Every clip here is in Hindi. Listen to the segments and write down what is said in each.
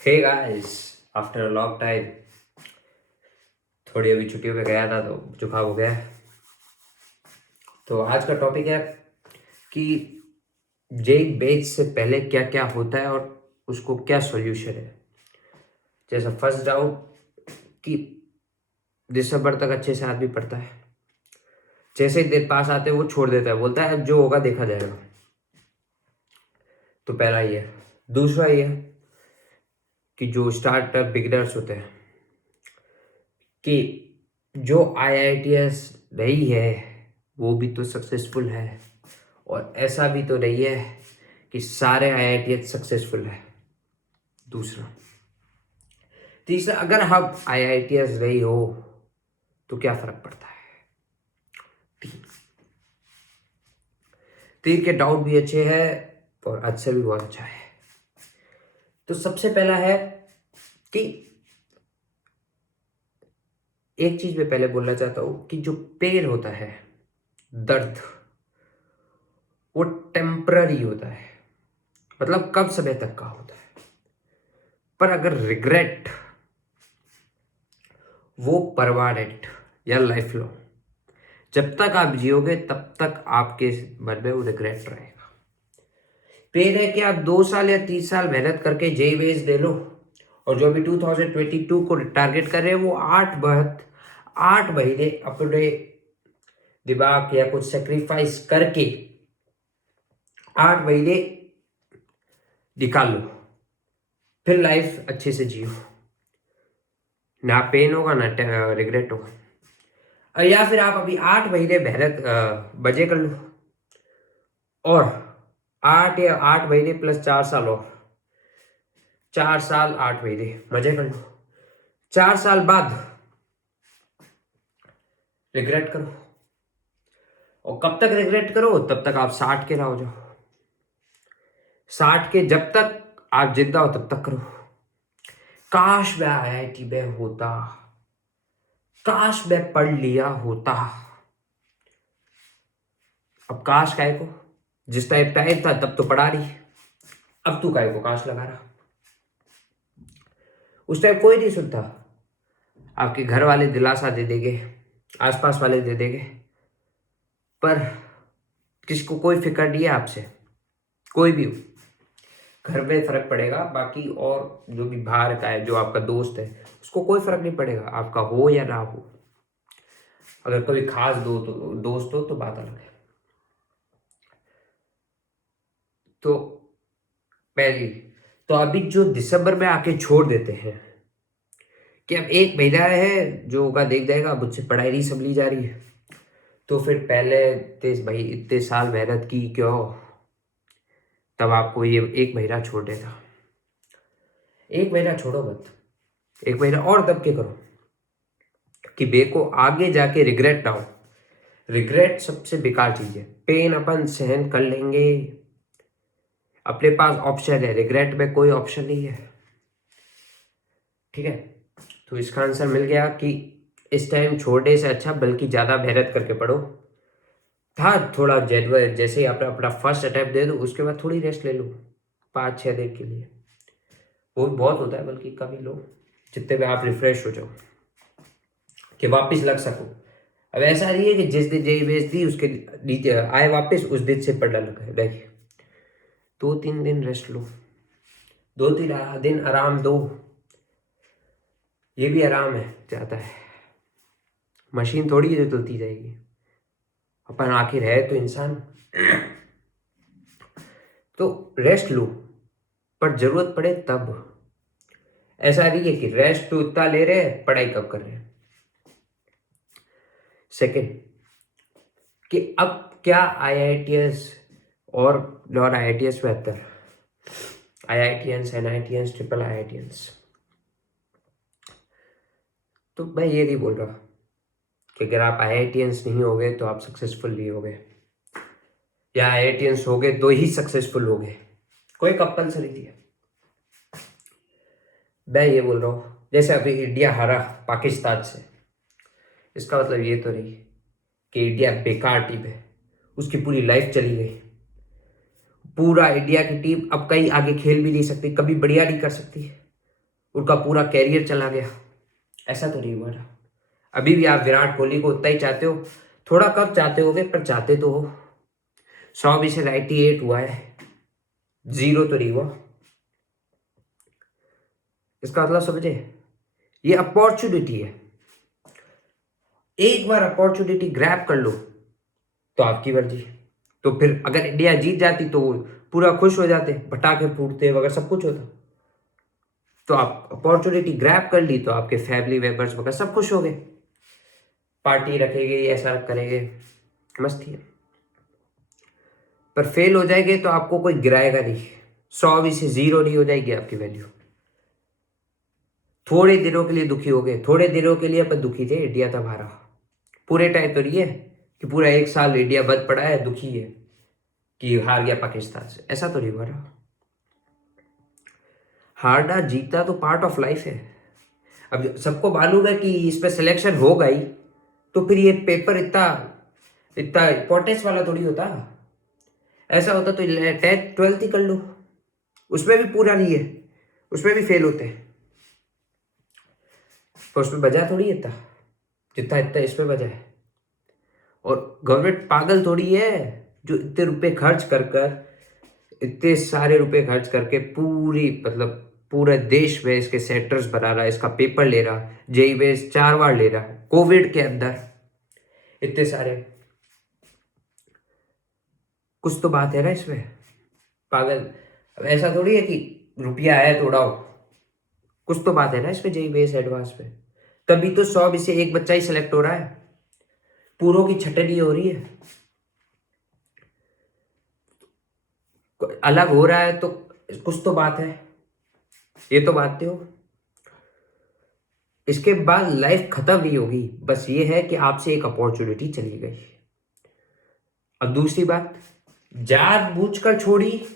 Hey guys, after a long time थोड़ी अभी छुट्टियों पे गया था तो जुकाम हो गया है। तो आज का टॉपिक है कि जेई बेच से पहले क्या क्या होता है और उसको क्या सॉल्यूशन है। जैसा फर्स्ट डाउट कि दिसंबर तक अच्छे से आदमी पढ़ता है, जैसे ही दिन पास आते हैं वो छोड़ देता है, बोलता है अब जो होगा देखा जाएगा। तो पहला ये है। दूसरा ये है कि जो स्टार्टअप बिगिनर्स होते हैं कि जो आईआईटीएस रही है वो भी तो सक्सेसफुल है, और ऐसा भी तो नहीं है कि सारे आईआईटीएस सक्सेसफुल है। दूसरा। तीसरा, अगर हम आईआईटीएस रही हो तो क्या फर्क पड़ता है। तीन तीन के डाउट भी अच्छे हैं और आंसर भी बहुत अच्छा है। तो सबसे पहला है कि एक चीज मैं पहले बोलना चाहता हूं कि जो पेन होता है, दर्द, वो टेम्पररी होता है, मतलब कम समय तक का होता है। पर अगर रिग्रेट, वो परमानेंट या लाइफ लॉन्ग, जब तक आप जियोगे तब तक आपके मन में वो रिग्रेट रहेगा। पेन है कि आप 2 साल या 3 साल मेहनत करके जेई बेस दे लो, और जो अभी 2022 को टारगेट कर रहे हैं वो 8 महीने अपने दिमाग या कुछ सेक्रीफाइस करके 8 महीने निकाल लो, फिर लाइफ अच्छे से जियो। ना पेन होगा ना रिग्रेट होगा। या फिर आप अभी 8 महीने मेहनत मजे कर लो, और 8 या 8 महीने प्लस 4 साल, और 4 साल 8 महीने मजे कर लो। 4 साल बाद रिग्रेट करो, और कब तक रिग्रेट करो, तब तक आप 60 के ना हो जाओ। 60 के जब तक आप जिंदा हो तब तक करो। काश मैं आईआईटी में होता, काश मैं पढ़ लिया होता। अब काश काहे को, जिस टाइम टाइम था तब तो पढ़ा रही, अब तू काहे को काश लगा रहा। उस टाइम कोई नहीं सुनता, आपके घर वाले दिलासा दे देंगे, आसपास वाले दे देंगे, पर किसको कोई फिक्र नहीं है आपसे। कोई भी हो, घर में फर्क पड़ेगा, बाकी और जो भी बाहर का है, जो आपका दोस्त है, उसको कोई फर्क नहीं पड़ेगा, आपका हो या ना हो। अगर कोई खास दोस्त हो तो बात अलग है। तो पहली, तो अभी जो दिसंबर में आके छोड़ देते हैं कि अब 1 महीना है, जो होगा देख जाएगा, मुझसे पढ़ाई नहीं संभली जा रही है, तो फिर पहले भाई इतने साल मेहनत की क्यों, तब आपको ये 1 महीना छोड़ने था। 1 महीना छोड़ो मत, 1 महीना और दब के करो कि बे को आगे जाके रिग्रेट ना हो। रिग्रेट सबसे बेकार चीज है। पेन अपन सहन कर लेंगे, अपने पास ऑप्शन है, रिग्रेट में कोई ऑप्शन नहीं है। ठीक है, तो इसका आंसर मिल गया कि इस टाइम छोड़ने से अच्छा बल्कि ज्यादा मेहनत करके पढ़ो। था थोड़ा जेनवन, जैसे ही आपने अपना फर्स्ट अटेम्प्ट दे दो उसके बाद थोड़ी रेस्ट ले लो 5-6 दिन के लिए, वो भी बहुत होता है, बल्कि कभी लो जितने में आप रिफ्रेश हो जाओ कि वापस लग सको। अब ऐसा नहीं है कि जिस दिन जेई बेच दी उसके नीचे आए वापस उस दिन से पढ़ना लगा है। देखिए, 2-3 दिन रेस्ट लो, 2-3 दिन आराम दो, ये भी आराम है जाता है। मशीन थोड़ी है जो चलती जाएगी, अपन आखिर है तो इंसान। तो रेस्ट लो, पर जरूरत पड़े तब। ऐसा नहीं है कि रेस्ट तो उतना ले रहे हैं, पढ़ाई कब कर रहे हैं। सेकंड, कि अब क्या आईआईटीएस और नॉन आईआईटीएस बेहतर, आईआईटीएंस, एनआईटीएंस, ट्रिपल आईआईटीएंस। तो मैं ये नहीं बोल रहा कि अगर आप आईआईटीएंस नहीं होगे तो आप सक्सेसफुल नहीं होगे, या आईआईटीएंस होगे तो ही सक्सेसफुल होगे, कोई कंपल्सरी नहीं है। मैं ये बोल रहा हूँ जैसे अभी इंडिया हारा पाकिस्तान से, इसका मतलब ये तो नहीं कि इंडिया बेकार टीम है, उसकी पूरी लाइफ चली गई। पूरा इंडिया की टीम अब कहीं आगे खेल भी नहीं सकती, कभी बढ़िया नहीं कर सकती। उनका पूरा कैरियर चला गया। ऐसा तो नहीं हुआ ना। अभी भी आप विराट कोहली को उतना ही चाहते हो, थोड़ा कम चाहते होगे पर चाहते तो हो। 100 में से 98 हुआ है, 0 तो नहीं हुआ। इसका मतलब समझे, ये अपॉर्चुनिटी है। एक बार अपॉर्चुनिटी ग्रैब कर लो तो आपकी मर्जी। तो फिर अगर इंडिया जीत जाती तो वो पूरा खुश हो जाते, पटाखे फूटते वगैरह सब कुछ होता। तो आप अपॉर्चुनिटी ग्रैब कर ली तो आपके फैमिली मेंबर्स वगैरह सब खुश हो गए, पार्टी रखेंगे, ऐसा करेंगे, मस्ती है। पर फेल हो जाएंगे तो आपको कोई गिराएगा नहीं, 100 में से 0 नहीं हो जाएगी आपकी वैल्यू। थोड़े दिनों के लिए दुखी हो गए, थोड़े दिनों के लिए अपन दुखी थे, इंडिया तब हारा। पूरे टाइम तो नहीं है कि पूरा 1 साल इंडिया बंद पड़ा है दुखी है कि हार गया पाकिस्तान से, ऐसा तो नहीं हुआ ना। हारना जीतना तो पार्ट ऑफ लाइफ है। अब सबको मालूम है कि इस पे सिलेक्शन होगा ही, तो फिर ये पेपर इतना इतना इंपॉर्टेंस वाला थोड़ी होता। ऐसा होता तो 10th 12th ही कर लो, उसमें भी पूरा नहीं है, उसमें भी फेल होते हैं। तो उसमें बजा थोड़ी इतना जितना इतना इसमें बजा है। और गवर्नमेंट पागल थोड़ी है जो इतने रुपए खर्च कर कर, इतने सारे रुपए खर्च करके पूरी मतलब पूरे देश में इसके सेंटर्स बना रहा है, इसका पेपर ले रहा, जेई में 4 बार ले रहा, कोविड के अंदर इतने सारे। कुछ तो बात है ना इसमें, पागल। अब ऐसा थोड़ी है कि रुपया है तो उड़ाओ, कुछ तो बात है ना इसमें, जेई बेस एडवांस पे। तभी तो 100 में से एक बच्चा ही सिलेक्ट हो रहा है, पूरों की छटनी हो रही है। अलग हो रहा है तो कुछ तो बात है, ये तो बात हो। इसके बाद लाइफ खत्म नहीं होगी, बस ये है कि आपसे एक अपॉर्चुनिटी चली गई। अब दूसरी बात, जानबूझकर छोड़ी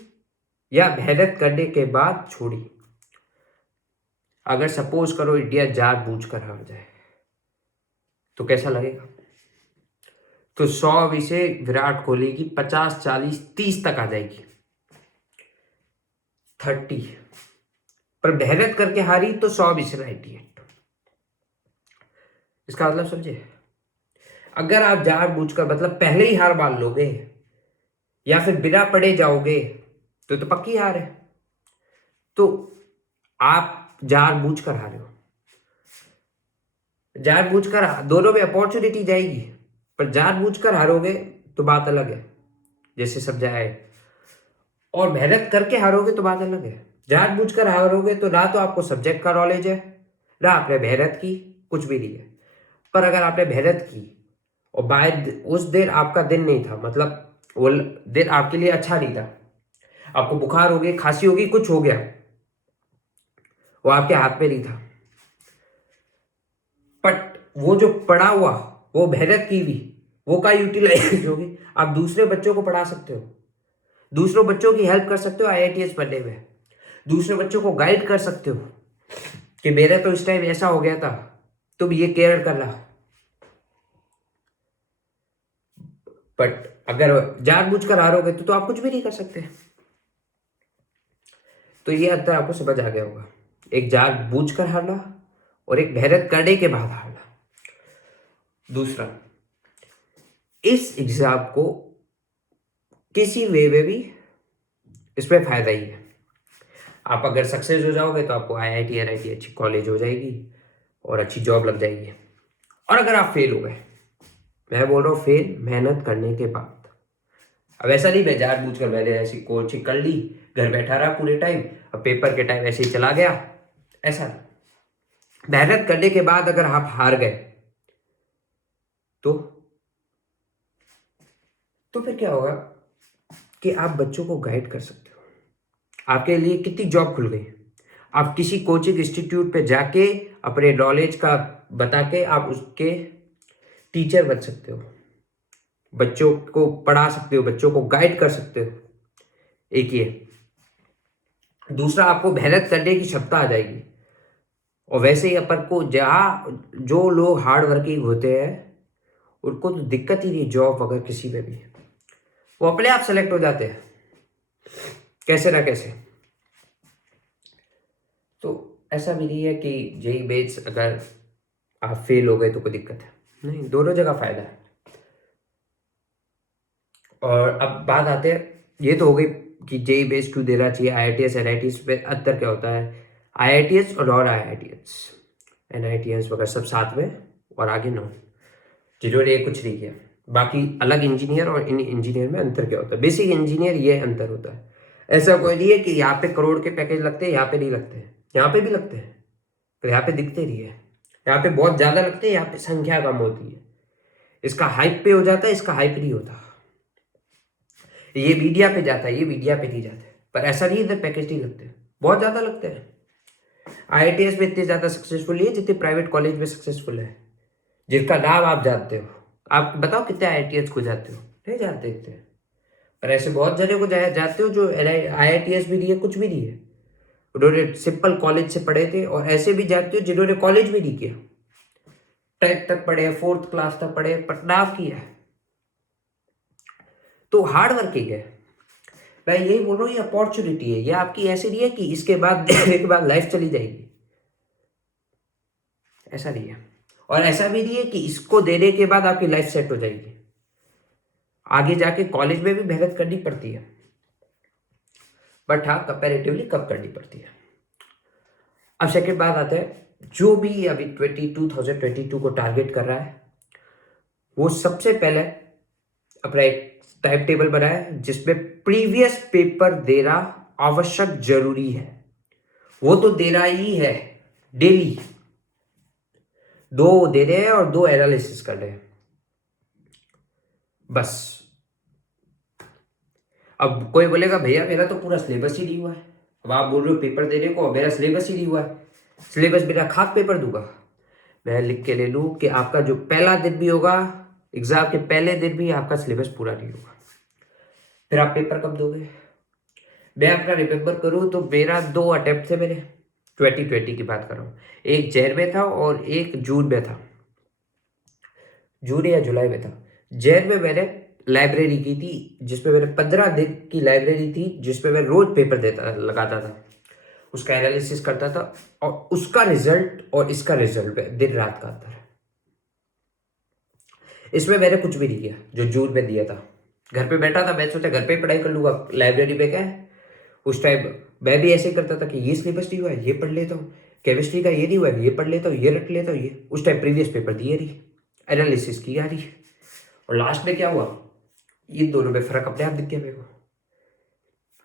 या मेहनत करने के बाद छोड़ी। अगर सपोज करो इंडिया जानबूझकर हार जाए तो कैसा लगेगा। तो 100 में से विराट कोहली की 50 40 30 तक आ जाएगी, 30। पर मेहनत करके हारी तो 100 में से 98। इसका मतलब समझे, अगर आप जानबूझकर मतलब पहले ही हार मान लोगे या फिर बिना पढ़े जाओगे तो पक्की हार है। तो आप जानबूझकर हारे हो, जानबूझकर दोनों में अपॉर्चुनिटी जाएगी, पर जानबूझकर हारोगे तो बात अलग है, जैसे समझाया है। और मेहनत करके हारोगे तो बात अलग है। जानबूझकर हारोगे तो ना तो आपको सब्जेक्ट का नॉलेज है, ना आपने मेहनत की, कुछ भी नहीं है। पर अगर आपने मेहनत की और बाद उस दिन आपका दिन नहीं था, मतलब वो दिन आपके लिए अच्छा नहीं था, आपको बुखार हो गई, खांसी होगी, कुछ हो गया, वो आपके हाथ में नहीं था, बट वो जो पढ़ा हुआ, वो मेहनत की हुई, वो का यूटिलाइज होगी। आप दूसरे बच्चों को पढ़ा सकते हो, दूसरों बच्चों की हेल्प कर सकते हो IITS बनने में, दूसरे बच्चों को गाइड कर सकते हो कि मेरा तो इस टाइम ऐसा हो गया था, तुम ये केयर करना। बट अगर जानबूझकर हारोगे तो आप कुछ भी नहीं कर सकते। तो ये अंतर आपको समझ आ गया होगा, एक जानबूझकर हारना और एक मेहनत करने के बाद हारना। दूसरा, इस एग्जाम को किसी वे में भी इसमें फायदा ही है। आप अगर सक्सेस हो जाओगे तो आपको IIT NIT अच्छी कॉलेज हो जाएगी और अच्छी जॉब लग जाएगी। और अगर आप फेल हो गए, मैं बोल रहा हूँ फेल मेहनत करने के बाद। अब ऐसा नहीं मैं जानबूझकर मैंने ऐसी कोचिंग कर ली, घर बैठा रहा पूरे टाइम, अब पेपर के टाइम ऐसे ही चला गया, ऐसा नहीं। मेहनत करने के बाद अगर आप हार गए तो फिर क्या होगा कि आप बच्चों को गाइड कर सकते हो, आपके लिए कितनी जॉब खुल गई। आप किसी कोचिंग इंस्टीट्यूट पे जाके अपने नॉलेज का बता के आप उसके टीचर बन सकते हो, बच्चों को पढ़ा सकते हो, बच्चों को गाइड कर सकते हो। एक ये, दूसरा आपको मेहनत करने की क्षमता आ जाएगी। और वैसे ही अपन को जहाँ जो लोग हार्ड वर्किंग होते हैं उनको तो दिक्कत ही नहीं जॉब वगैरह किसी में भी, वो अपने आप सेलेक्ट हो जाते हैं कैसे ना कैसे। तो ऐसा भी नहीं है कि जेई बेस अगर आप फेल हो गए तो कोई दिक्कत है, नहीं, दोनों जगह फायदा है। और अब बात आते हैं, ये तो हो गई कि जेई बेस क्यों देना चाहिए, आईआईटीएस एनआईटीएस में अंतर क्या होता है, आईआईटीएस और नॉन आईआईटीएस, एनआईटीएस वगैरह सब साथ में, और आगे नो, जिन्होंने ये कुछ नहीं किया। बाकी अलग इंजीनियर और इन इंजीनियर में अंतर क्या होता है, बेसिक इंजीनियर ये अंतर होता है। ऐसा कोई नहीं है कि यहाँ पे करोड़ के पैकेज लगते हैं, यहाँ पे नहीं लगते हैं, यहाँ पे भी लगते हैं, तो यहाँ पे दिखते नहीं है, यहाँ पे बहुत ज्यादा लगते हैं, यहाँ पे संख्या कम होती है। इसका हाइप पे हो जाता है, इसका हाइप नहीं होता। ये मीडिया पे जाता है, ये मीडिया पे नहीं जाता है। पर ऐसा नहीं, इधर पैकेज नहीं लगते, बहुत ज्यादा लगते हैं। आईआईटीएस में इतने ज्यादा सक्सेसफुल नहीं है जितने प्राइवेट कॉलेज में सक्सेसफुल है, जिनका नाम आप जानते हो। आप बताओ कितने आईआईटीएस को जाते हो, नहीं जानते इतने। पर ऐसे बहुत जने को जाते हो जो आईआईटीएस भी नहीं है, कुछ भी नहीं है, उन्होंने सिंपल कॉलेज से पढ़े थे। और ऐसे भी जानते हो जिन्होंने कॉलेज भी नहीं किया, 10th तक पढ़े, 4th क्लास तक पढ़े, पर नाम किया है। तो हार्ड वर्किंग है। मैं यही बोल रहा हूँ, ये अपॉर्चुनिटी है, ये आपकी ऐसी नहीं है कि इसके बाद देने के बाद लाइफ चली जाएगी, ऐसा नहीं है। और ऐसा भी नहीं है कि इसको देने के बाद आपकी लाइफ सेट हो जाएगी, आगे जाके कॉलेज में भी मेहनत करनी पड़ती है, बट हाँ कंपैरेटिवली कम करनी पड़ती है। अब सेकंड बात आता है, जो भी अभी 2022 को टारगेट कर रहा है, वो सबसे पहले अपना एक टाइम टेबल बनाए जिसमें प्रीवियस पेपर देना आवश्यक जरूरी है। वो तो देना ही है डेली, 2 देने हैं और 2 एनालिसिस करने हैं, बस। अब कोई बोलेगा भैया मेरा तो पूरा सिलेबस ही नहीं हुआ है, अब आप बोल रहे हो पेपर देने को, मेरा सिलेबस ही नहीं हुआ है, सिलेबस बिना खाक पेपर दूंगा? मैं लिख के ले लूँ कि आपका जो पहला दिन भी होगा, एग्जाम के पहले दिन भी आपका सिलेबस पूरा नहीं होगा, फिर आप पेपर कब दोगे? मैं अपना रिमेम्बर करूँ तो मेरा 2 अटेम्प्ट थे मेरे, 2020 की बात कर रहा हूँ। एक जैन में था और एक जून में था, जून या जुलाई में था। जैन में मैंने लाइब्रेरी की थी, जिसमें मैंने 15 दिन की लाइब्रेरी थी, जिसमें मैं रोज पेपर देता लगाता था, उसका एनालिसिस करता था, और उसका रिजल्ट और इसका रिजल्ट दिन रात का अंतर है। इसमें मैंने कुछ भी नहीं किया जो जून में दिया था, घर पे बैठा था, मैं सोचा घर पे पढ़ाई कर लूंगा, लाइब्रेरी में क्या है। उस टाइम मैं भी ऐसे ही करता था कि ये सिलेबस नहीं हुआ है, ये पढ़ लेता हूँ, केमिस्ट्री का ये नहीं हुआ है, ये पढ़ लेता हूँ, ये रट लेता हूँ, ये उस टाइम प्रीवियस पेपर दिए रही, एनालिसिस की आ रही। और लास्ट में क्या हुआ, इन दोनों में फर्क अपने आप दिख गया मेरे को,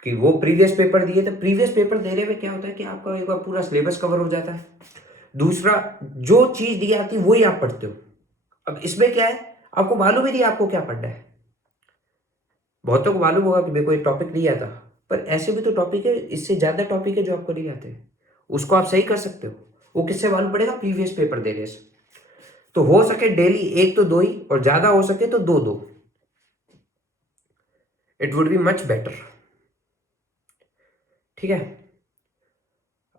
कि वो प्रीवियस पेपर दिए थे। प्रीवियस पेपर देने में क्या होता है कि आपका एक बार पूरा सिलेबस कवर हो जाता है, दूसरा जो चीज दी आती है वही आप पढ़ते हो। अब इसमें क्या है, आपको मालूम ही नहीं आपको क्या पढ़ना है। बहुतों को मालूम होगा कि मेरे को एक टॉपिक नहीं आता, पर ऐसे भी तो टॉपिक है, इससे ज्यादा टॉपिक है जो आपको नहीं आते, उसको आप सही कर सकते हो। वो किससे मालूम पड़ेगा? प्रीवियस पेपर देने से। तो हो सके डेली 1 तो 2 ही, और ज्यादा हो सके तो 2 2, it would be much better. ठीक है,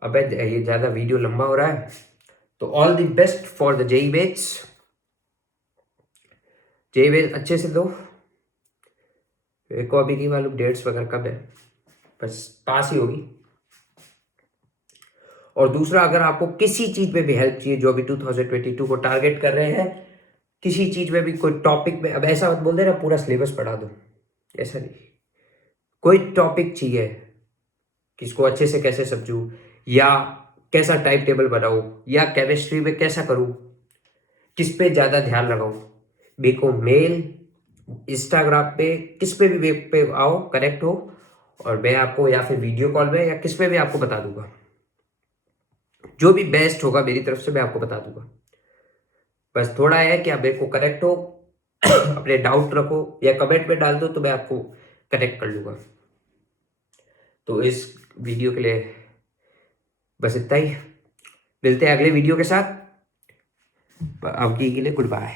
अब ये ज्यादा वीडियो लंबा हो रहा है, तो all the best for the JEE base. JEE base अच्छे से दो, मेरे को अभी नहीं मालूम डेट्स वगैरह कब है, बस पास ही होगी। और दूसरा, अगर आपको किसी चीज में भी हेल्प चाहिए, जो अभी 2022 को टारगेट कर रहे हैं, किसी चीज में भी, कोई टॉपिक में, अब ऐसा मत बोल देना पूरा सिलेबस पढ़ा दो, ऐसा नहीं, कोई टॉपिक चाहिए, किसको अच्छे से कैसे समझूं, या कैसा टाइम टेबल बनाऊं, या केमिस्ट्री में कैसा करूं, किस पे ज्यादा ध्यान लगाऊं, मेरे को मेल, इंस्टाग्राम पे, किस पे भी वेब पे आओ, कनेक्ट हो, और मैं आपको, या फिर वीडियो कॉल में, या किस पे भी आपको बता दूंगा, जो भी बेस्ट होगा मेरी तरफ से मैं आपको बता दूंगा। बस थोड़ा है कि आप मेरे को कनेक्ट हो, अपने डाउट रखो, या कमेंट में डाल दो तो मैं आपको कनेक्ट कर लूंगा। तो इस वीडियो के लिए बस इतना ही, मिलते हैं अगले वीडियो के साथ, अब के लिए गुड बाय।